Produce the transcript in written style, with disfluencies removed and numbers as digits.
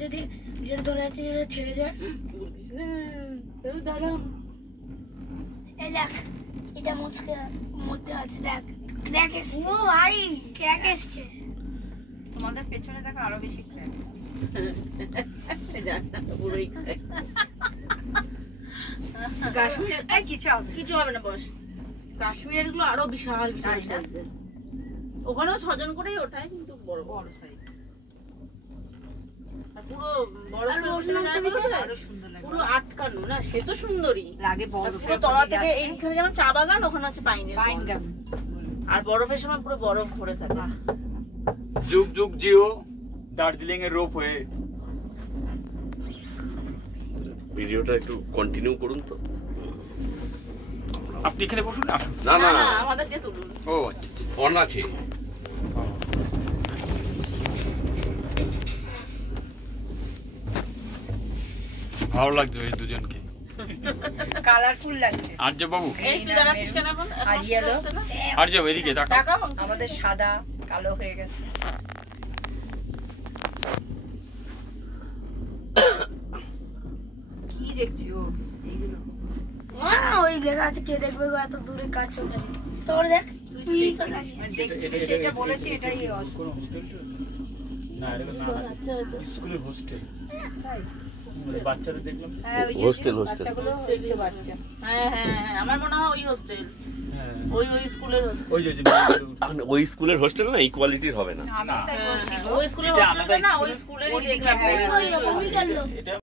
যদি যেটা ধরে আছে যেটা ছেড়ে যায় দাঁড়াও এই দেখ এটা মধ্যে আছে দেখ ক্র্যাক এসছে ও ভাই ক্র্যাক এসছে তোমাদের পেছনে দেখো আরো বেশি ক্র্যাক পুরোই কাশ্মীরের কিছু হবে না বস কাশ্মীরের গুলো আরো বিশাল বিশাল সাইজের ওখানেও 6 জন করেই ওঠায় কিন্তু বড় বড় সাইজ আর পুরো পুরো আটকানো না সে তো সুন্দরী লাগে পুরো তলা থেকে এইখানে যেমন চা বাগান ওখানে হচ্ছে পাইন গান আর বরফের সময় পুরো বরফ ভরে থাকে যুগ যুগ জিও দার্জিলিং এর রোপ হয়ে ভিডিওটা একটু কন্টিনিউ করুন তো আপনি এখানে বসুন আসুন না না না আমাদেরকে তুলুন ও আচ্ছা অন আছে ভালো লাগছে এই দুজনকে কালারফুল লাগছে আর্য বাবু এই তুই দাঁড়াচ্ছিস কেন এখন আর ইয়েলো আর্য এদিকে তাকাও আমাদের সাদা কালো হয়ে গেছে কি দেখছি ও এইগুলো ওই লেখা আছে কে দেখবে গো এত দূরে কাজ চলে তোর দেখ তুই দেখছিস সেটা বলেছি এটাই না এটা না স্কুলের হোস্টেল বাচ্চাদের দেখলাম হোস্টেল বাচ্চাগুলো হচ্ছে বাচ্চা হ্যাঁ আমার মনে হয় ওই হোস্টেল ওই স্কুলের হোস্টেল ওই স্কুলের হোস্টেল না ইকুয়ালিটির হবে না আমি তাই বলছি ওই স্কুলের হোস্টেল না ওই স্কুলেরই দেখলাম ওই গেল এটা